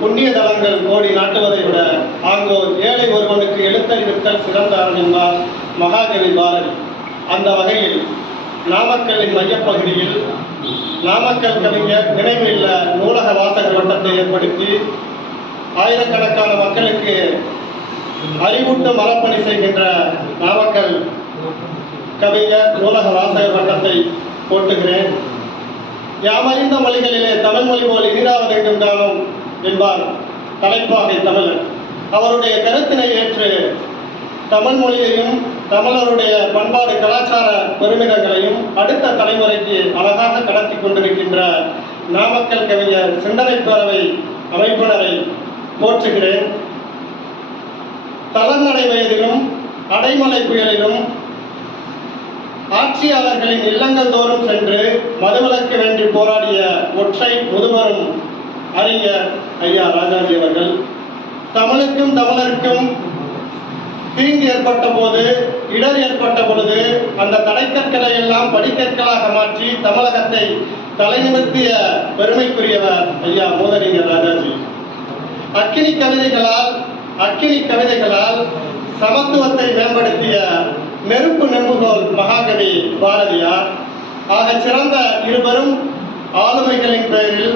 புண்ணிய தலங்கள் கோடி நாட்டுவதை விட ஆங்கோர் ஏழை ஒருவனுக்கு எழுத்தறிவித்தல் சிறந்த அரண் என்பார் மகாகவி பாரதி. அந்த வகையில் நாமக்கல்லின் மையப்பகுதியில் நாமக்கல் கவிஞர் நினைவு இல்ல நூலக வாசகர் வட்டத்தை ஏற்படுத்தி ஆயிரக்கணக்கான மக்களுக்கு அறிவூட்டும் மரப்பணி செய்கின்ற நாமக்கல் கவிஞர் நூலக வாசகர் வட்டத்தை போட்டுகிறேன். யாமறிந்த மொழிகளிலே தமிழ் மொழி போல் இனிதாவதெங்கும் காணும் என்பார் தலைப்பாகை தமிழர். அவருடைய கருத்தினை ஏற்று தமிழ் மொழியையும் தமிழருடைய பண்பாடு கலாச்சார பெருமிதங்களையும் அடுத்த தலைமுறைக்கு அழகாக கடத்தி கொண்டிருக்கின்ற நாமக்கல் கவிஞர் சிந்தனை பேரவை அமைப்பினரை போற்றுகிறேன். தளர்நடை வயதிலும் அடைமலை புயலிலும் ஆட்சியாளர்களின் இல்லங்கள் தோறும் சென்று மதுவிலக்கு வேண்டி போராடிய ஒற்றை முதுபெரும் அறிஞர் ஐயா ராஜாஜி அவர்கள். தமிழுக்கும் தமிழருக்கும் தீங்கு ஏற்பட்ட போது, இடர் ஏற்பட்ட பொழுது அந்த தடைக்கற்களை எல்லாம் படிக்கற்களாக மாற்றி தமிழகத்தை தலைநிமிர்த்திய பெருமைக்குரியவர் ஐயா மூதறிஞர் ராஜாஜி. அக்கினி கவிதைகளால் சமத்துவத்தை மேம்படுத்திய நெருப்பு நெம்புகோல் மகாகவி பாரதியார். ஆக சிறந்த இருவரும் ஆளுமைகளின் பெயரில்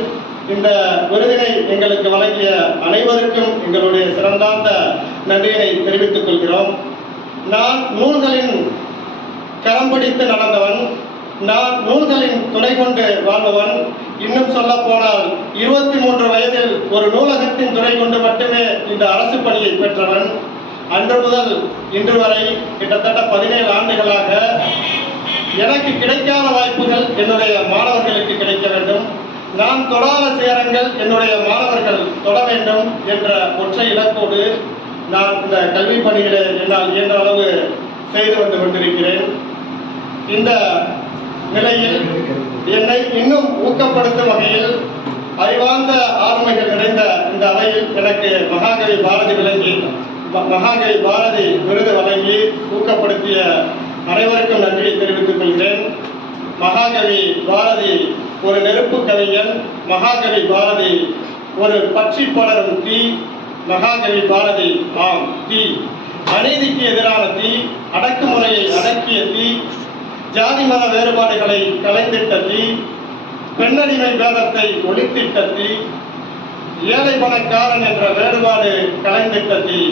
இந்த விருதினை எங்களுக்கு வழங்கிய அனைவருக்கும் எங்களுடைய சிறந்தார்ந்த நன்றியினை தெரிவித்துக் கொள்கிறோம். நான் நூல்களின் கரம் பிடித்து நடந்தவன், நான் நூல்களின் துணை கொண்டு வாழ்பவன். இன்னும் சொல்ல போனால் 23 வயதில் ஒரு நூலகத்தின் துணை கொண்டு மட்டுமே இந்த அரசு பணியை பெற்றவன். அன்று முதல் இன்று வரை கிட்டத்தட்ட 17 ஆண்டுகளாக எனக்கு கிடைக்காத வாய்ப்புகள் என்னுடைய மாணவர்களுக்கு கிடைக்க வேண்டும், நான் தொடாத சேரங்கள் என்னுடைய மாணவர்கள் தொட வேண்டும் என்ற ஒற்றை இலக்கோடு நான் இந்த கல்வி பணிகளை என்னால் இயன்ற அளவு செய்து வந்து கொண்டிருக்கிறேன். இந்த நிலையில் என்னை இன்னும் ஊக்கப்படுத்தும் வகையில் அறிவார்ந்த ஆளுமைகள் நிறைந்த இந்த அவையில் எனக்கு மகாகவி பாரதி விருது வழங்கி ஊக்கப்படுத்திய அனைவருக்கும் நன்றியை தெரிவித்துக் கொள்கிறேன். மகாகவி பாரதி ஒரு நெருப்பு கவிஞன், மகாகவி பாரதி ஒரு பற்றி படரும் தீ, மகாகவி பாரதி ஆம் தீ, அநீதிக்கு எதிரான தீ, அடக்குமுறையை அடக்கிய தீ, ஜாதி மத வேறுபாடுகளை கலைந்திட்ட தீ, பெண்ணடிமை பேதத்தை ஒழித்திட்ட தீ, ஏழை பணக்காரன் என்ற வேறுபாடு கலைந்திட்ட தீ,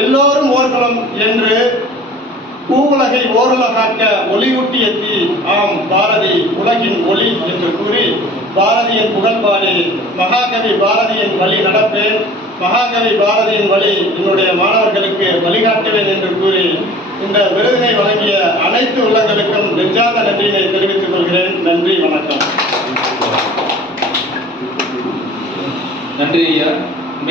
எல்லோரும் ஓர்குலம் என்று பூவுலகை ஓருலகாக்க ஒளியூட்டிய தீ, ஆம் பாரதி உலகின் ஒளி என்று கூறி பாரதியின் புகழ்பாடி மகாகவி பாரதியின் வழி நடப்பேன், மகாகவி பாரதியின் வழி என்னுடைய மாணவர்களுக்கு வழிகாட்டுவேன் என்று கூறி இந்த விருதினை வழங்கிய அனைத்து உள்ளங்களுக்கும் நெஞ்சார்ந்த நன்றியினை தெரிவித்துக் கொள்கிறேன். நன்றி, வணக்கம். நன்றி ஐயா.